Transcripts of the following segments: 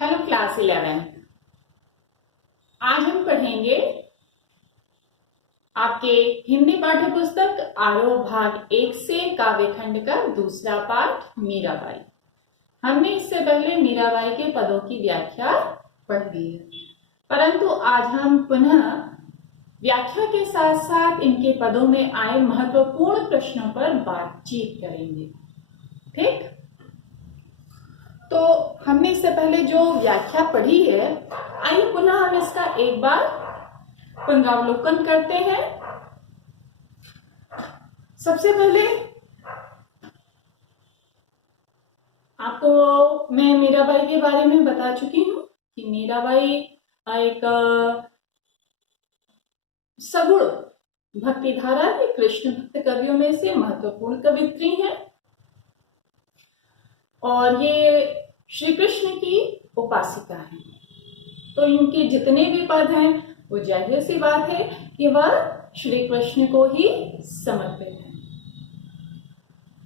Hello class 11। आज हम पढ़ेंगे आपके हिंदी पाठ्य पुस्तक आरोह भाग 1 से काव्यखंड का दूसरा पाठ मीराबाई। हमने इससे पहले मीराबाई के पदों की व्याख्या पढ़ ली है, परंतु आज हम पुनः व्याख्या के साथ साथ इनके पदों में आए महत्वपूर्ण प्रश्नों पर बातचीत करेंगे। ठीक, तो हमने इससे पहले जो व्याख्या पढ़ी है, आइए पुनः हम इसका एक बार पुनरावलोकन करते हैं। सबसे पहले आपको मैं मीराबाई के बारे में बता चुकी हूँ कि मीराबाई एक सगुण भक्तिधारा के कृष्ण भक्त कवियों में से महत्वपूर्ण कवित्री हैं और ये श्री कृष्ण की उपासिका है। तो इनके जितने भी पद हैं वो जाहिर सी बात है कि वह श्री कृष्ण को ही समर्पित है।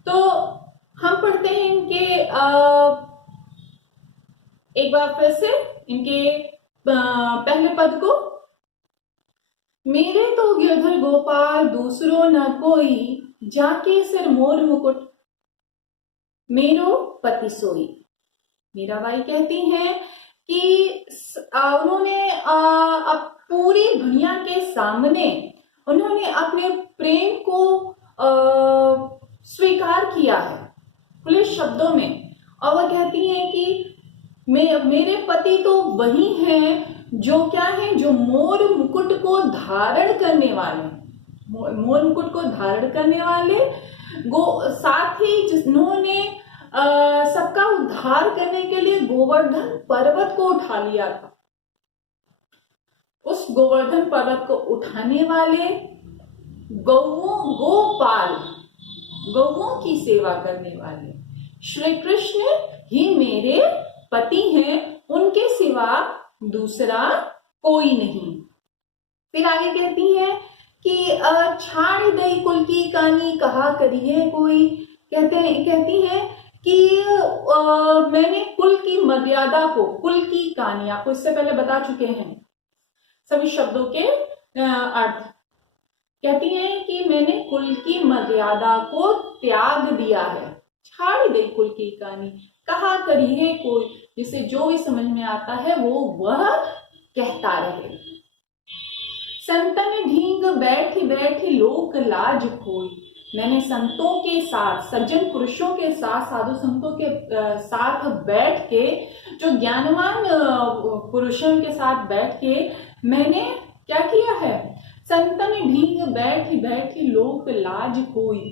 तो हम पढ़ते हैं इनके एक बार फिर से इनके पहले पद को। मेरे तो गिरधर गोपाल दूसरो न कोई, जाके सिर मोर मुकुट मेरो पति सोई। मीराबाई कहती हैं कि उन्होंने पूरी दुनिया के सामने उन्होंने अपने प्रेम को स्वीकार किया है खुले शब्दों में, और वह कहती हैं कि मेरे पति तो वही हैं जो क्या है, जो मोर मुकुट को धारण करने वाले, मोर मुकुट को धारण करने वाले साथ ही जिन्होंने सबका उद्धार करने के लिए गोवर्धन पर्वत को उठा लिया था। उस गोवर्धन पर्वत को उठाने वाले गोपाल, गौओं की सेवा करने वाले श्री कृष्ण ही मेरे पति हैं, उनके सिवा दूसरा कोई नहीं। फिर आगे कहती है कि छाड़ दई कुल की कानी कहा करिए कोई। कहती है कि मैंने कुल की मर्यादा को, कुल की कहानी आपको इससे पहले बता चुके हैं सभी शब्दों के अर्थ। कहती हैं कि मैंने कुल की मर्यादा को त्याग दिया है। छाड़ दे कुल की कहानी कहा करिए कोई, जिसे जो भी समझ में आता है वो वह कहता रहे। संतन ढींग बैठी बैठी लोक लाज खोई। मैंने संतों के साथ, सज्जन पुरुषों के साथ, साधु संतों के साथ बैठ के, जो ज्ञानवान पुरुषों के साथ बैठ के मैंने क्या किया है, संतन ढींग बैठी बैठी लोक लाज खोई।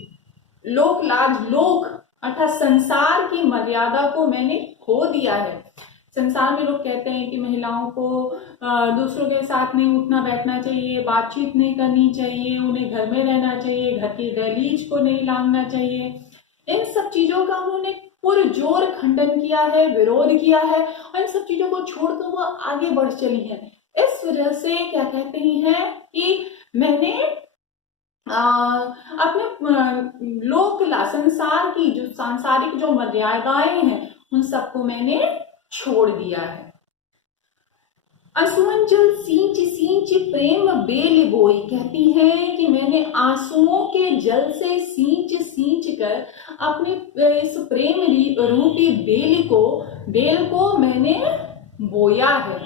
लोक लाज, लोक अर्थात संसार की मर्यादा को मैंने खो दिया है। संसार में लोग कहते हैं कि महिलाओं को दूसरों के साथ नहीं उठना बैठना चाहिए, बातचीत नहीं करनी चाहिए, उन्हें घर में रहना चाहिए, घर की दहलीज को नहीं लांघना चाहिए। इन सब चीजों का उन्होंने पुरजोर खंडन किया है, विरोध किया है, और इन सब चीजों को छोड़कर वो आगे बढ़ चली है। इस वजह से क्या कहते हैं कि मैंने अपने लोकला, संसार की जो सांसारिक जो मर्यादाएं हैं उन सबको मैंने छोड़ दिया है। आंसुअन जल सींच सींच प्रेम बेल बोई। कहती हैं कि मैंने आंसुओं के जल से सींच सींच कर अपने इस प्रेम रूपी बेल को मैंने बोया है।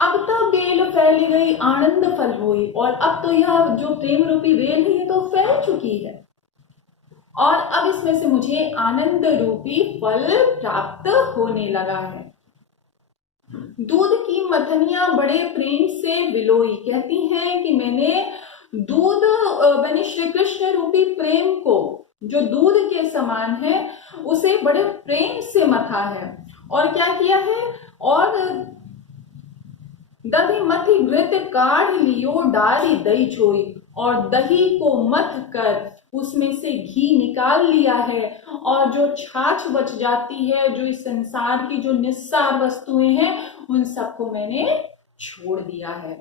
अब तो बेल फैल गई आनंद फल हुई, और अब तो यह जो प्रेम रूपी बेल है ये तो फैल चुकी है, और अब इसमें से मुझे आनंद रूपी फल प्राप्त होने लगा है। दूध की मथनियां बड़े प्रेम से बिलोई। कहती हैं कि मैंने श्री कृष्ण रूपी प्रेम को, जो दूध के समान है, उसे बड़े प्रेम से मथा है। और क्या किया है, और दही मथी घृत काढ़ लियो डाली दही छोई। और दही को मथ कर उसमें से घी निकाल लिया है, और जो छाछ बच जाती है, जो इस संसार की जो निस्सार वस्तुएं हैं, उन सबको मैंने छोड़ दिया है।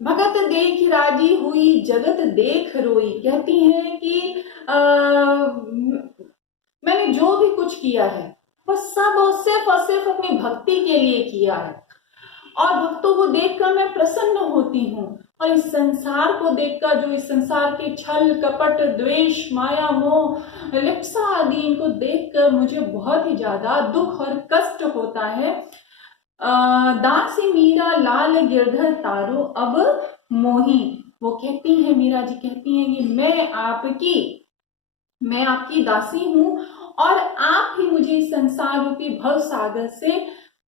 भगत देख राजी हुई जगत देख रोई। कहती हैं कि मैंने जो भी कुछ किया है वह सब और सिर्फ अपनी भक्ति के लिए किया है। और भक्तों को देखकर मैं प्रसन्न होती हूँ, और इस संसार को देखकर, जो इस संसार के छल कपट द्वेष माया मोह लिप्सा आदि, इनको देखकर मुझे बहुत ही ज्यादा दुख और कष्ट होता है। दासी मीरा लाल गिरधर तारो अब मोही। वो कहती है, मीरा जी कहती हैं कि मैं आपकी दासी हूं, और आप ही मुझे संसार रूपी भव सागर से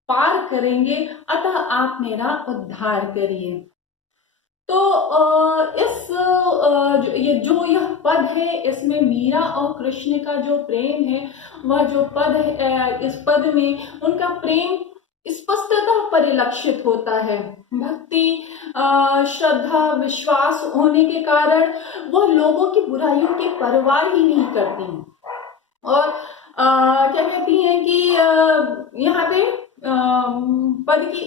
पार करेंगे, अतः आप मेरा उद्धार करिए। तो यह पद है, इसमें मीरा और कृष्ण का जो प्रेम है, वह जो पद है, इस पद में उनका प्रेम स्पष्टतः परिलक्षित होता है। भक्ति श्रद्धा विश्वास होने के कारण वह लोगों की बुराइयों की परवाह ही नहीं करती, और क्या कहती हैं कि यहाँ पे पद की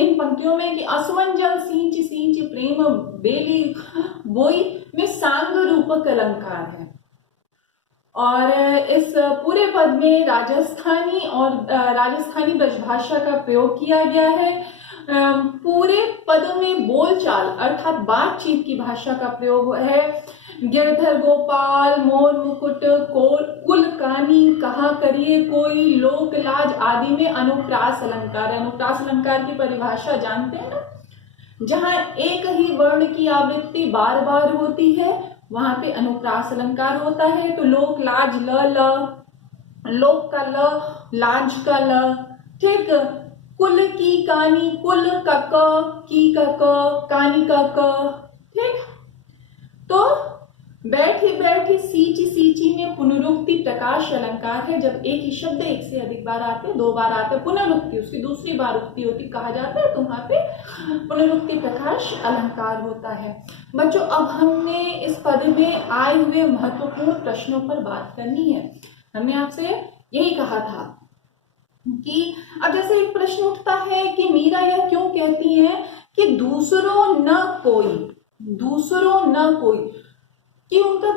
इन पंक्तियों में कि असवन जल सींच सींच प्रेम बेली बोई में सांग रूपक अलंकार है। और इस पूरे पद में राजस्थानी ब्रजभाषा का प्रयोग किया गया है। पूरे पद में बोलचाल अर्थात बातचीत की भाषा का प्रयोग है। गिरधर गोपाल मोर मुकुट कुल कानी कहा करिए कोई, लोक लाज आदि में अनुप्रास अलंकार। अनुप्रास अलंकार की परिभाषा जानते हैं ना, जहां एक ही वर्ण की आवृत्ति बार बार होती है वहां पे अनुप्रास अलंकार होता है। तो लोक लाज लोक का ल, लाज का ल, ठीक। कुल की कानी, कुल का क, की का क, कानी का क, ठीक। तो बैठी बैठी सींची सींची में पुनरुक्ति प्रकाश अलंकार है। जब एक ही शब्द एक से अधिक बार आते, 2 बार आते, पुनरुक्ति उसकी दूसरी बार उक्ति होती कहा जाता है, तो वहां पे पुनरुक्ति प्रकाश अलंकार होता है। बच्चों, अब हमने इस पद में आए हुए महत्वपूर्ण प्रश्नों पर बात करनी है। हमने आपसे यही कहा था कि अब जैसे एक प्रश्न उठता है कि मीरा यह क्यों कहती है कि दूसरों न कोई, कि उनका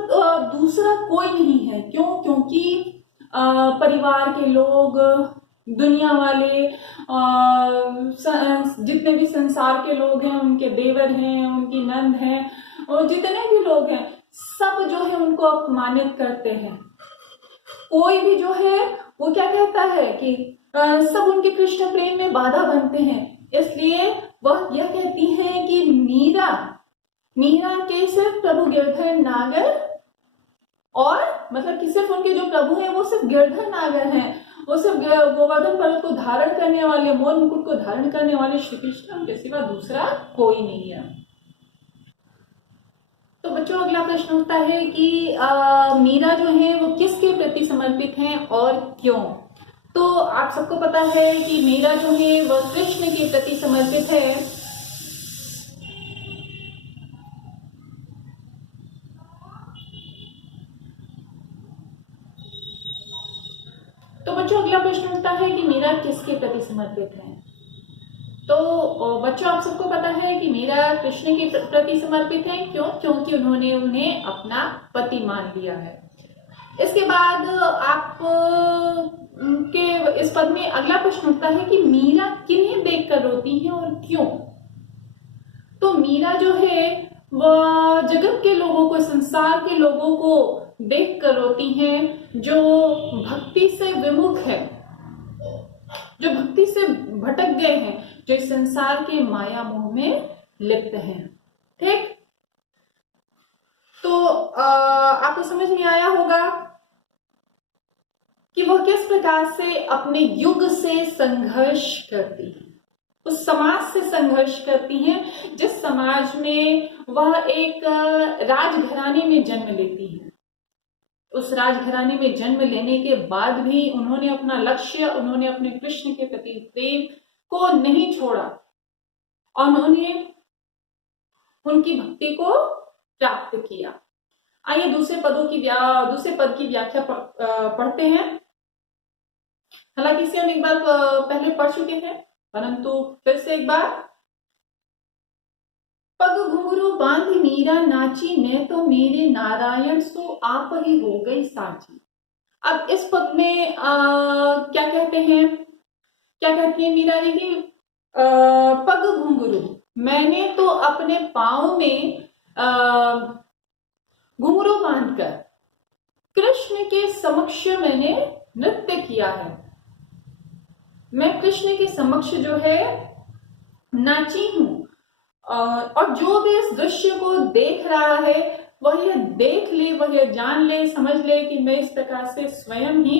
दूसरा कोई नहीं है। क्यों? क्योंकि परिवार के लोग, दुनिया वाले, जितने भी संसार के लोग हैं, उनके देवर हैं, उनकी नंद हैं, और जितने भी लोग हैं सब जो है उनको अपमानित करते हैं। कोई भी जो है वो क्या कहता है कि सब उनके कृष्ण प्रेम में बाधा बनते हैं। इसलिए वह यह कहती हैं कि मीरा के सिर्फ प्रभु गिरधर नागर, और मतलब कि सिर्फ उनके जो प्रभु हैं वो सिर्फ गिरधर नागर हैं, वो सिर्फ गोवर्धन पर्वत को धारण करने वाले, मोर मुकुट को धारण करने वाले श्री कृष्ण, उनके सिवा दूसरा कोई नहीं है। तो बच्चों, अगला प्रश्न होता है कि मीरा जो है वो किसके प्रति समर्पित हैं और क्यों? तो आप सबको पता है कि मीरा जो है वह कृष्ण के प्रति समर्पित है। तो बच्चों, अगला प्रश्न उठता है कि मीरा किसके प्रति समर्पित है? तो बच्चों, आप सबको पता है कि मीरा कृष्ण के प्रति समर्पित है। क्यों? क्योंकि उन्होंने उन्हें अपना पति मान लिया है। इसके बाद आप के इस पद में अगला प्रश्न उठता है कि मीरा किन्हें देखकर रोती है और क्यों? तो मीरा जो है वह जगत के लोगों को, संसार के लोगों को देखकर रोती हैं, जो भक्ति से विमुख है, जो भक्ति से भटक गए हैं, जो इस संसार के माया मोह में लिप्त हैं। ठीक। तो आपको समझ में आया होगा कि वह किस प्रकार से अपने युग से संघर्ष करती है, उस समाज से संघर्ष करती हैं जिस समाज में वह एक राजघराने में जन्म लेती है। उस राजघराने में जन्म लेने के बाद भी उन्होंने अपना लक्ष्य, उन्होंने अपने कृष्ण के प्रति प्रेम को नहीं छोड़ा, और उन्होंने उनकी भक्ति को प्राप्त किया। आइए दूसरे पद की व्याख्या पढ़ते हैं। हालांकि इसे हम एक बार पहले पढ़ चुके हैं, परंतु फिर से एक बार। पग घुंघरू बांध मीरा नाची, मैं तो मेरे नारायण सो आप ही हो गई साची। अब इस पद में क्या कहते हैं, क्या कहती है मीरा जी की, पग घुंघरू, मैंने तो अपने पाँव में घुंघरू बांधकर कृष्ण के समक्ष मैंने नृत्य किया है। मैं कृष्ण के समक्ष जो है नाची हूं, और जो भी इस दृश्य को देख रहा है वह यह देख ले, वह यह जान ले, समझ ले कि मैं इस प्रकार से स्वयं ही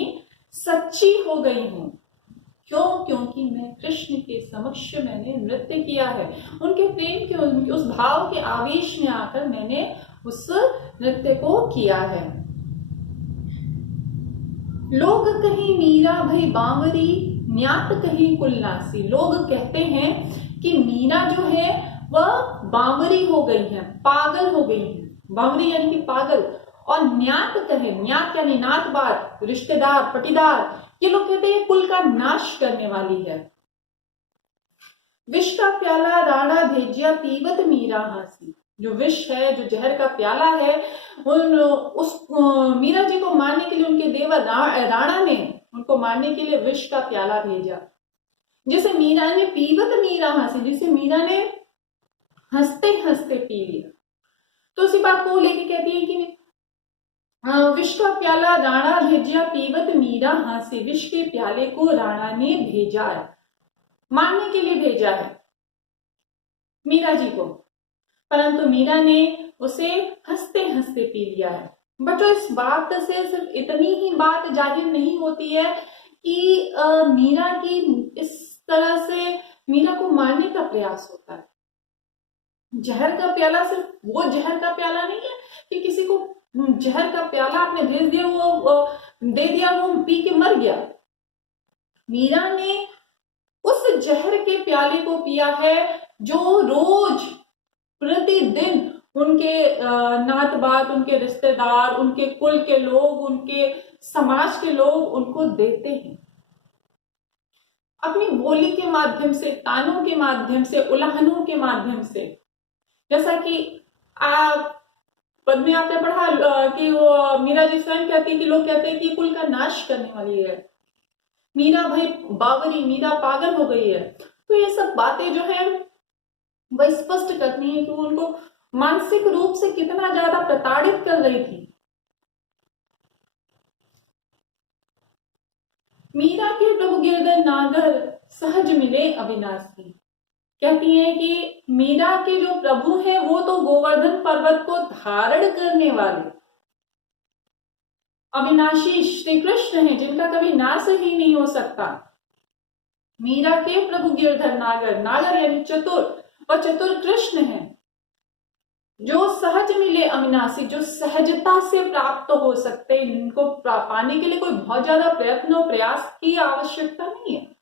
सच्ची हो गई हूं। क्यों? क्योंकि मैं कृष्ण के समक्ष मैंने नृत्य किया है, उनके प्रेम के उस भाव के आवेश में आकर मैंने उस नृत्य को किया है। लोग कहीं मीरा भई बांवरी, न्यात कहीं कुलनासी। लोग कहते हैं कि मीरा जो है वह बांवरी हो गई है, पागल हो गई है। बांवरी यानी कि पागल, और न्यात कहे, न्यात यानी नातबार, रिश्तेदार, पटीदार, ये लोग कहते हैं कुल का नाश करने वाली है। विष का प्याला राणा भेजिया, पीवत मीरा हासी। जो विष है, जो जहर का प्याला है, उस मीरा जी को मारने के लिए उनके देवर राणा ने उनको मारने के लिए विष का प्याला भेजा, जिसे मीरा ने पीवत मीरा हासी, जिसे मीरा ने हंसते हंसते पी लिया। तो उसी बात को लेके कहती है कि विष का प्याला राणा भेजिया, पीवत मीरा हासी। विष के प्याले को राणा ने भेजा है, मारने के लिए भेजा है मीरा जी को, परंतु मीरा ने उसे हंसते हंसते पी लिया है। बच्चों, इस बात से सिर्फ इतनी ही बात जाहिर नहीं होती है कि मीरा की इस तरह से मीरा को मारने का प्रयास होता है। जहर का प्याला सिर्फ वो जहर का प्याला नहीं है कि किसी को जहर का प्याला आपने भेज दिया, वो दे दिया, वो पी के मर गया। मीरा ने उस जहर के प्याले को पिया है जो रोज प्रतिदिन उनके नात-बात, उनके रिश्तेदार, उनके कुल के लोग, उनके समाज के लोग उनको देते हैं। अपनी बोली के माध्यम से, तानों के माध्यम से, उल्हानों के माध्यम से। जैसा कि आप पद में आपने पढ़ा कि वो मीरा जी स्वयं कहती है कि लोग कहते हैं कि कुल का नाश करने वाली है, मीरा भाई बावरी, मीरा पागल हो गई है। तो ये सब बातें जो है वह स्पष्ट करती है कि वो उनको मानसिक रूप से कितना ज्यादा प्रताड़ित कर रही थी। मीरा के प्रभु गिरधर नागर, सहज मिले अविनाशी। कहती है कि मीरा के जो प्रभु हैं वो तो गोवर्धन पर्वत को धारण करने वाले अविनाशी श्री कृष्ण हैं, जिनका कभी नाश ही नहीं हो सकता। मीरा के प्रभु गिरधर नागर, नागर यानी चतुर, और चतुर कृष्ण हैं जो सहज मिले अविनाशी, जो सहजता से प्राप्त हो सकते हैं। इनको पाने के लिए कोई बहुत ज्यादा प्रयत्न और प्रयास की आवश्यकता नहीं है।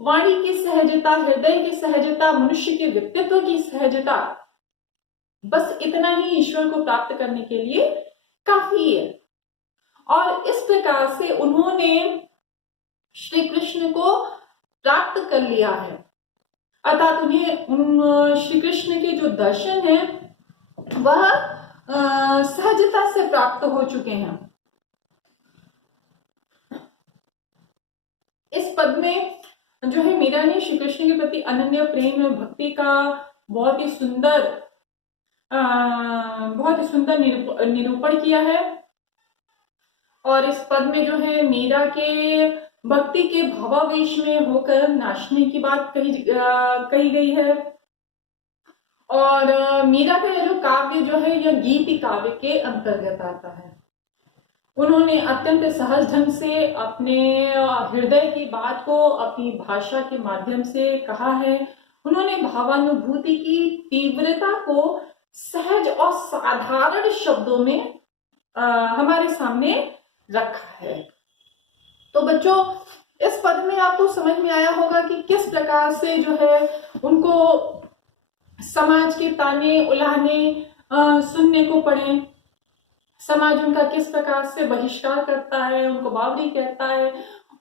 वाणी की सहजता, हृदय की सहजता, मनुष्य के व्यक्तित्व की सहजता, बस इतना ही ईश्वर को प्राप्त करने के लिए काफी है। और इस प्रकार से उन्होंने श्री कृष्ण को प्राप्त कर लिया है, अर्थात उन्हें श्री कृष्ण के जो दर्शन है वह सहजता से प्राप्त हो चुके हैं। इस पद में जो है मीरा ने श्री कृष्ण के प्रति अनन्य प्रेम और भक्ति का बहुत ही सुंदर निरूपण किया है। और इस पद में जो है मीरा के भक्ति के भावावेश में होकर नाचने की बात कही गई है। और मीरा का जो काव्य जो है यह गीति काव्य के अंतर्गत आता है। उन्होंने अत्यंत सहज ढंग से अपने हृदय की बात को अपनी भाषा के माध्यम से कहा है। उन्होंने भावानुभूति की तीव्रता को सहज और साधारण शब्दों में हमारे सामने रखा है। तो बच्चों, इस पद में आपको समझ में आया होगा कि किस प्रकार से जो है उनको समाज के ताने उल्हाने सुनने को पड़े। समाज उनका किस प्रकार से बहिष्कार करता है, उनको बावरी कहता है,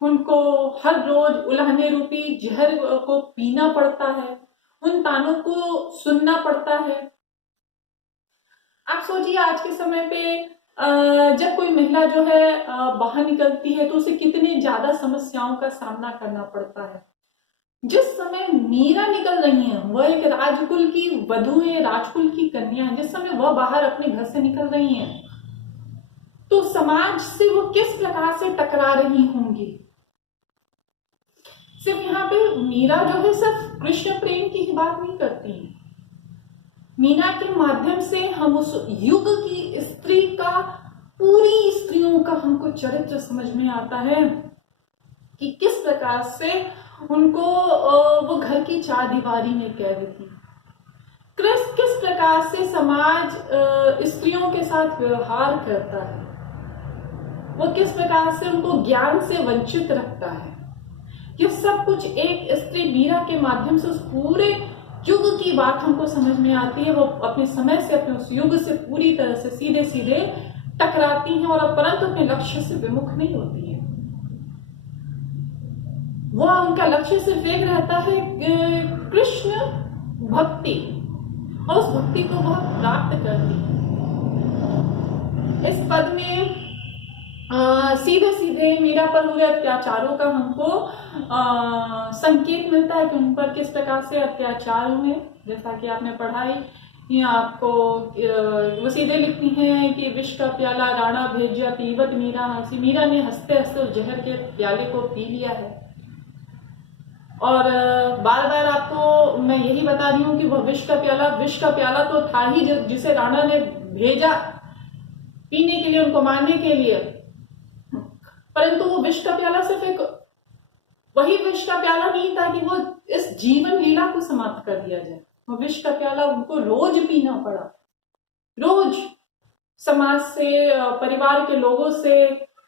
उनको हर रोज उल्हाने रूपी जहर को पीना पड़ता है, उन तानों को सुनना पड़ता है। आप सोचिए, आज के समय पे जब कोई महिला जो है बाहर निकलती है तो उसे कितनी ज्यादा समस्याओं का सामना करना पड़ता है। जिस समय मीरा निकल रही है, वह एक राजकुल की वधु है, राजकुल की कन्या है, जिस समय वह बाहर अपने घर से निकल रही है तो समाज से वो किस प्रकार से टकरा रही होंगी। सिर्फ यहाँ पे मीरा जो है सिर्फ कृष्ण प्रेम की ही बात नहीं करती है। मीना के माध्यम से हम उस युग की स्त्री का, पूरी स्त्रियों का हमको चरित्र समझ में आता है कि किस प्रकार से उनको वो घर की चार दीवारी में कैद थी। किस प्रकार से समाज स्त्रियों के साथ व्यवहार करता है, वो किस प्रकार से उनको ज्ञान से वंचित रखता है। ये सब कुछ एक स्त्री मीरा के माध्यम से उस पूरे युग की बात हमको समझ में आती है। वो अपने समय से, अपने उस युग से पूरी तरह से सीधे सीधे टकराती हैं और परंतु अपने लक्ष्य से विमुख नहीं होती है। वो उनका लक्ष्य सिर्फ एक रहता है, कृष्ण भक्ति, और उस भक्ति को वह प्राप्त करती है। इस पद में सीधे सीधे मीरा पर हुए अत्याचारों का हमको संकेत मिलता है कि उन पर किस प्रकार से अत्याचार हुए। जैसा कि आपने पढ़ाई, आपको वो सीधे लिखती हैं कि विष का प्याला राणा भेजा पीवत मीरा हंसी। मीरा ने हंसते हंसते उस जहर के प्याले को पी लिया है। और बार बार आपको मैं यही बता रही हूँ कि वह विष का प्याला तो था ही जिसे राणा ने भेजा पीने के लिए, उनको मारने के लिए, परंतु वो विष का प्याला सिर्फ एक वही विष का प्याला नहीं था कि वो इस जीवन लीला को समाप्त कर दिया जाए। वो विष का प्याला उनको रोज पीना पड़ा, रोज समाज से, परिवार के लोगों से,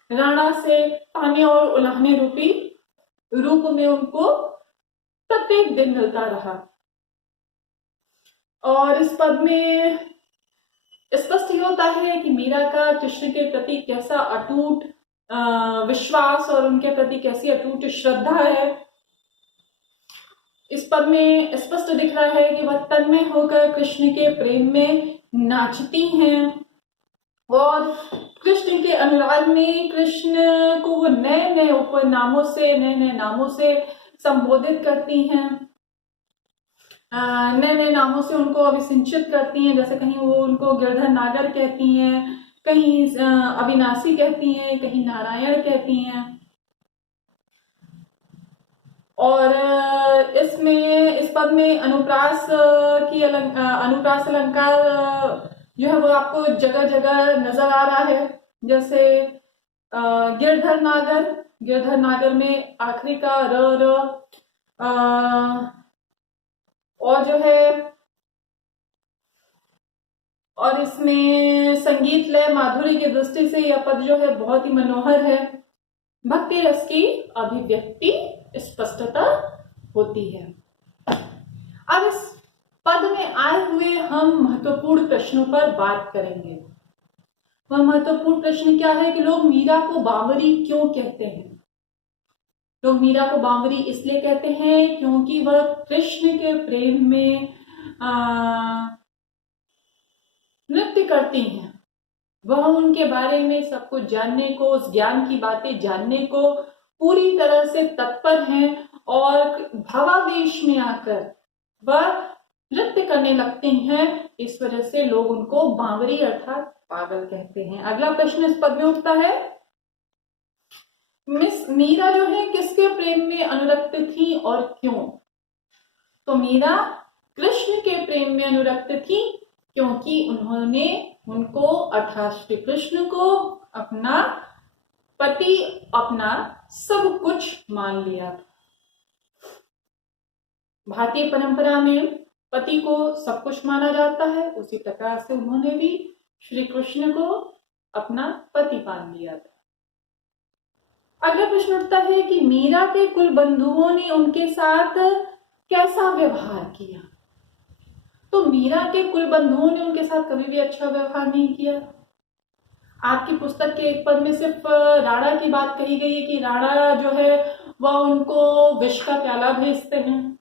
राणा से ताने और उलाहने रूपी रूप में उनको प्रत्येक दिन मिलता रहा। और इस पद में स्पष्ट होता है कि मीरा का कृष्ण के प्रति कैसा अटूट विश्वास और उनके प्रति कैसी अटूट श्रद्धा है। इस पद में स्पष्ट दिख रहा है कि वह तन्मय होकर कृष्ण के प्रेम में नाचती हैं और कृष्ण के अनुराग में कृष्ण को वो नए नए उपनामों से, नए नए नामों से संबोधित करती हैं, नए नए नामों से उनको अभिसिंचित करती हैं। जैसे कहीं वो उनको गिरधर नागर कहती हैं, कहीं अविनाशी कहती हैं, कहीं नारायण कहती हैं। और इस पद में अनुप्रास अलंकार जो है वो आपको जगह जगह नजर आ रहा है। जैसे गिरधर नागर में आखिरी का र और जो है, और इसमें संगीत लय माधुरी की दृष्टि से यह पद जो है बहुत ही मनोहर है। भक्ति रस की अभिव्यक्ति स्पष्टता होती है। अब इस पद में आए हुए हम महत्वपूर्ण प्रश्नों पर बात करेंगे। वह महत्वपूर्ण प्रश्न क्या है कि लोग मीरा को बावरी क्यों कहते हैं। लोग मीरा को बावरी इसलिए कहते हैं क्योंकि वह कृष्ण के प्रेम में नृत्य करती हैं। वह उनके बारे में सब कुछ जानने को, उस ज्ञान की बातें जानने को पूरी तरह से तत्पर हैं और भावावेश में आकर वह नृत्य करने लगती हैं। इस वजह से लोग उनको बावरी अर्थात पागल कहते हैं। अगला प्रश्न इस पद में उठता है, मिस मीरा जो है किसके प्रेम में अनुरक्त थी और क्यों। तो मीरा कृष्ण के प्रेम में अनुरक्त थी क्योंकि उन्होंने उनको अर्थात श्री कृष्ण को अपना पति, अपना सब कुछ मान लिया था। भारतीय परंपरा में पति को सब कुछ माना जाता है, उसी प्रकार से उन्होंने भी श्री कृष्ण को अपना पति मान लिया था। अगला प्रश्न उठता है कि मीरा के कुल बंधुओं ने उनके साथ कैसा व्यवहार किया। तो मीरा के कुल बंधुओं ने उनके साथ कभी भी अच्छा व्यवहार नहीं किया। आपकी पुस्तक के एक पद में सिर्फ राणा की बात कही गई है कि राणा जो है वह उनको विष का प्याला भेजते हैं।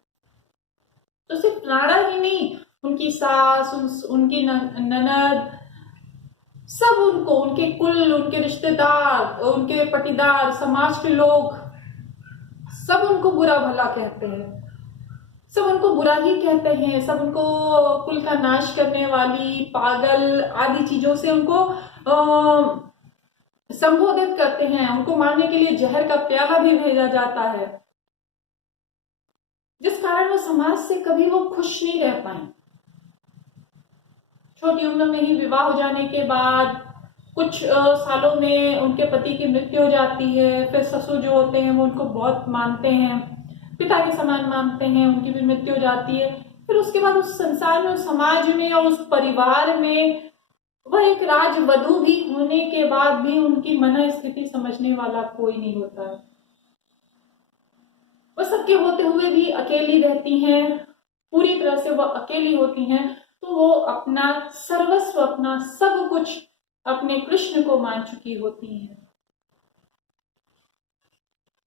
तो सिर्फ राणा ही नहीं, उनकी सास, उनकी ननद, सब उनको, उनके कुल, उनके रिश्तेदार, उनके पटीदार, समाज के लोग सब उनको बुरा भला कहते हैं, सब उनको बुरा ही कहते हैं, सब उनको कुल का नाश करने वाली, पागल आदि चीजों से उनको संबोधित करते हैं। उनको मारने के लिए जहर का प्याला भी भेजा जाता है, जिस कारण वो समाज से कभी वो खुश नहीं रह पाए। छोटी उम्र में ही विवाह हो जाने के बाद कुछ सालों में उनके पति की मृत्यु हो जाती है। फिर ससुर जो होते हैं वो उनको बहुत मानते हैं, पिता के समान मानते हैं, उनकी भी मृत्यु हो जाती है। फिर उसके बाद उस संसार में, उस समाज में और उस परिवार में वह एक राजवधू भी होने के बाद भी उनकी मन स्थिति समझने वाला कोई नहीं होता है। वह सबके होते हुए भी अकेली रहती हैं, पूरी तरह से वह अकेली होती हैं। तो वो अपना सर्वस्व, अपना सब कुछ अपने कृष्ण को मान चुकी होती हैं।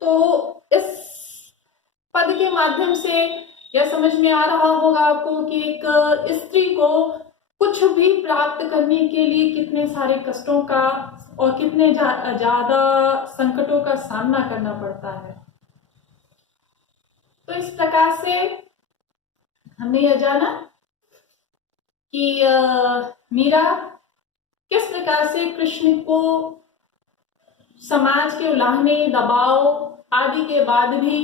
तो इस पद के माध्यम से यह समझ में आ रहा होगा आपको कि एक स्त्री को कुछ भी प्राप्त करने के लिए कितने सारे कष्टों का और कितने ज्यादा संकटों का सामना करना पड़ता है। तो इस प्रकार से हमने यह जाना कि मीरा किस प्रकार से कृष्ण को समाज के उलाहने, दबाव आदि के बाद भी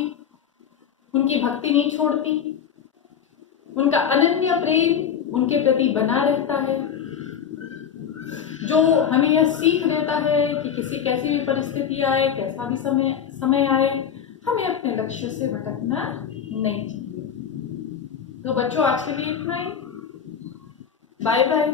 उनकी भक्ति नहीं छोड़ती, उनका अनन्य प्रेम उनके प्रति बना रहता है, जो हमें यह सीख देता है कि किसी कैसी भी परिस्थिति आए, कैसा भी समय आए, हमें अपने लक्ष्य से भटकना नहीं चाहिए। तो बच्चों, आज के लिए इतना ही। Bye bye.